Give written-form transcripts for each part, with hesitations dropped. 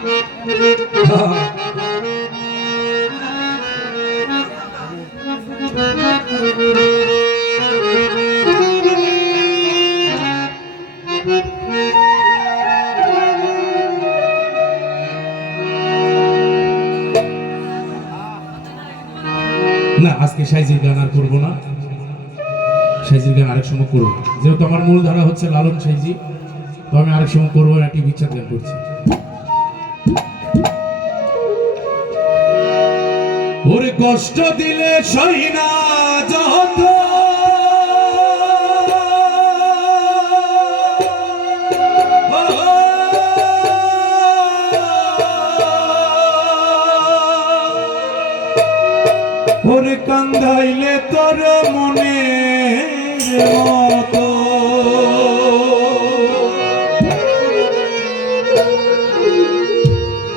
না আজকে সাইজির গান আর করবো না, সাইজির গান আরেক সময় করবো, যেহেতু আমার মূল ধারা হচ্ছে লালন সাইজি, তো আমি আরেক সময় করবো, একটি বিচ্ছেদ গান করছি। ওরে কষ্ট দিলে সই না যত, ওরে কান্দাইলে তোর মনে মতো,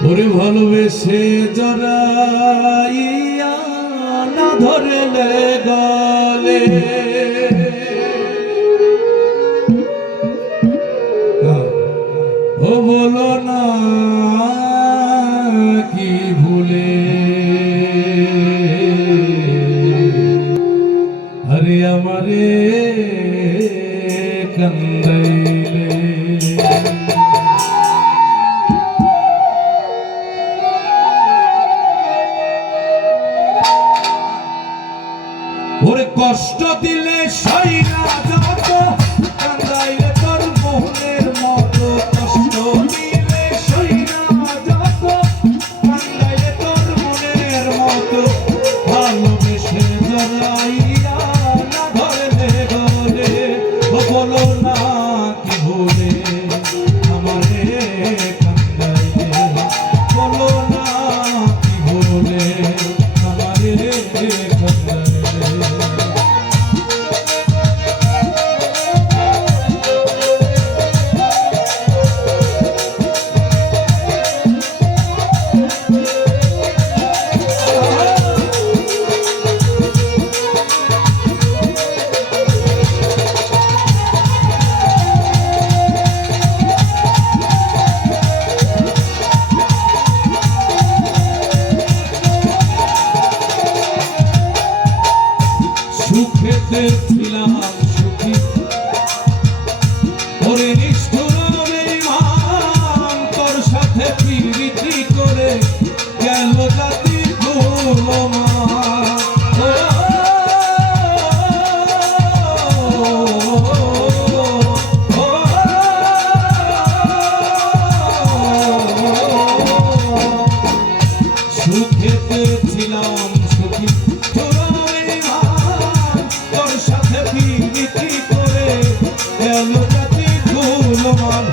ওরে ভালোবেসে জড়াইয়া না ধরলে গলে, ও বলো না কি ভুলে, আরে আমারে কান্দাইলে। ওরে কষ্ট দিলে সই না যত, কান্দাইলে তোর মনের মতো, কষ্ট দিলে সই না যত, কান্দাইলে তোর মনের মতো, ভালোবেসে জড়াইয়া না ধরলে গলে, ও বলো না কি ভুলে আমারে কান্দাইলে, বলো না কি ভুলে আমারে কান্দাইলে। সুখেতে ছিলাম সুখী, ওরে নিষ্ঠুর বেঈমান, তোর সাথে প্রীতি করে গেল জাতি সুখেতে ছিলাম সুখী, তোর সাথে প্রীতি করে গেল জাতি গুলমান,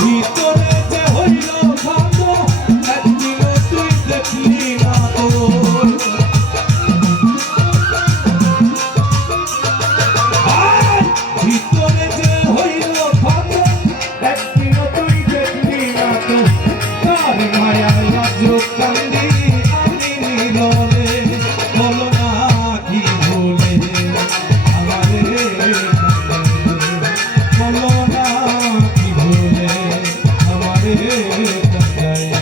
ভিতরে যে হইল ভাঙ একদিনও তুই দেখলি না তোর, ভিতরে যে হইল ভাঙ একদিনও তুই দেখলি না তোর, তার মায়ায় আজ কান্দি আমি নীরবে, বলো না কি ভুলে আমারে কান্দাইলে, বলো না কি ভুলে আমারে কান্দাইলে।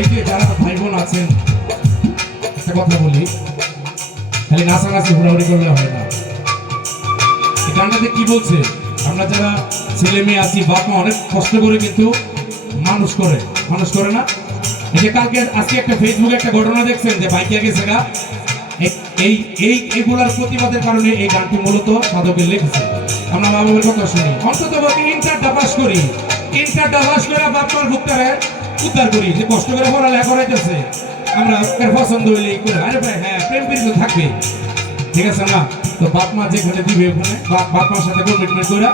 এই যে যারা ভাই বোন আছেন, একটা কথা বলি, খালি নাচানাচি হুড়াহুড়ি করলে হয় না। এই গানটাতে কি বলছে, আমরা যারা ছেলে মেয়ে আছি, বাপ মা অনেক কষ্ট করে কিন্তু মানুষ করে না। এই যে কালকে আজকে একটা ফেসবুকে একটা ঘটনা দেখছেন যে বাইকে গেছে গা, এইগুলার প্রতিবাদের কারণে এই গানটি মূলত সাধকের লিখেছে। আমরা মা বাবার কথা শুনি, অন্তত ইন্টারটা পাস করি, ইন্টারটা পাস করে বাপ মার ভুক্তারে উদ্ধার করি, যে কষ্ট করে পড়ালেখা করাইতেছে, আমরা এর পছন্দ হইলেই করে, আরে ভাই হ্যাঁ প্রেম প্রীতি থাকবে, ঠিক আছে না? তো বাপ মা যেখানে দিবে ওখানে বাপ মার সাথে কমিটমেন্ট করে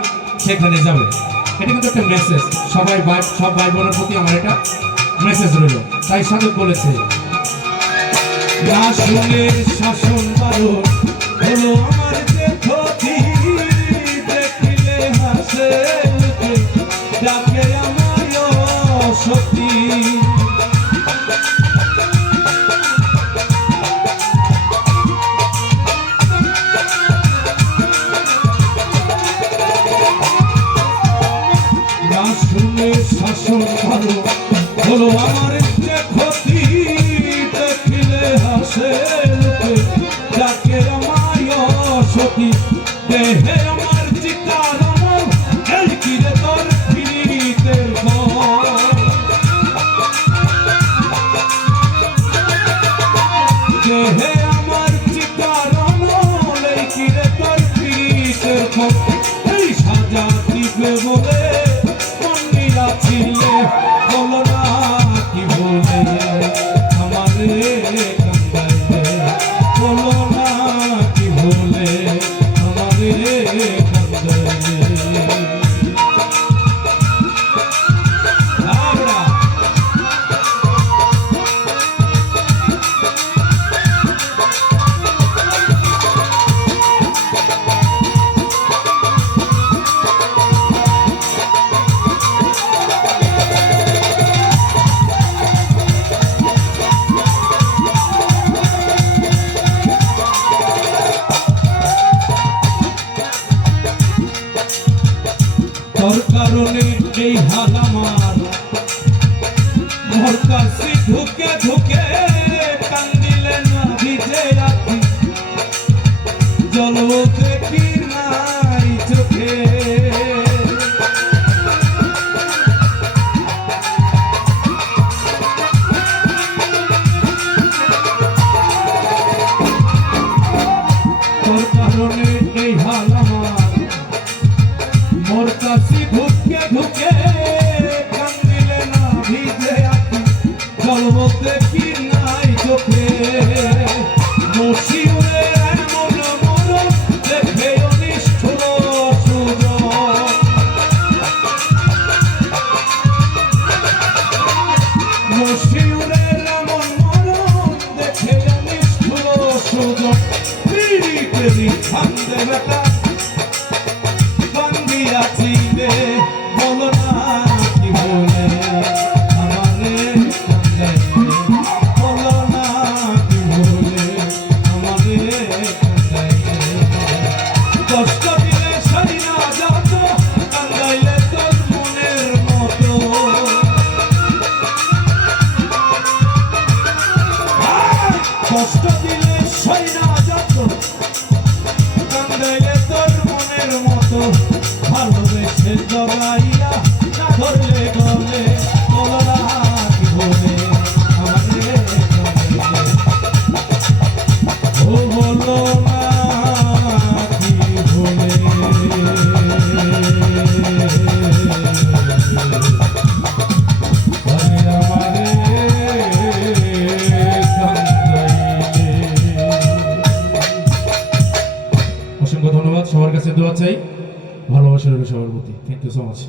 সেখানে যাবে। এটা কিন্তু একটা মেসেজ, সব ভাই বোনের প্রতি আমার এটা মেসেজ রইল। তাই সাধক বলেছে, না শুনে শাসন বারণ হলো আমার যে ক্ষতি, দেখিলে হাসে ডাকে আমায় সতী, হলো আমার যে ক্ষতি দেখিলে হাসে লোকে ডাকে আমায় সতী দেহে আমার চিকারণ এই কিরে তোর ফিরিতের দেহে আমার চিকারণ এই কিরে তোর ফিরিতের এই সাজা দিবে বলে মন্দিরা ছিলে বলো না কি বলে আমারে কান্দাইলে বলো না কি বলে আমারে কান্দাইলে আমরা তোর কারণে এই হাল আমার মোর কাছে ঢুকে ঢুকে কান্দিলে না ভিজে রাখি জল দেখি নাই চোখে তোর কারণে এই হাল আমার মোর কাছে ঢুকে ঢুকে কান্দিলে না ভিজে আঁকি জল দেখি নাই চোখে নসিবে এমন মরণ দেখে অনিষ্ঠুর সুজন নসিবে এমন মরণ দেখে অনিষ্ঠুর সুজন পিড়িতেরি ছান্দে বেটা বান্দিয়াছিলে বলো না কি বলে আমারে কান্দাইলে বলো না কি বলে আমারে কান্দাইলে কষ্ট দিলে সারি না যত কান্দাইলে তোর মনের মতো কষ্ট দিলে সারি না যত কান্দাইলে তোর মনের মতো ভালোবেসে জগাইয়া না ধরলে গলে বলো না কি বলে আমারে কান্দাইলে ও বলো না কি বলে আমারে কান্দাইলে। অসংখ্য ধন্যবাদ, সবার কাছে দোয়া চাই, ভালোবাসা রইল সবার প্রতি। Thank you so much.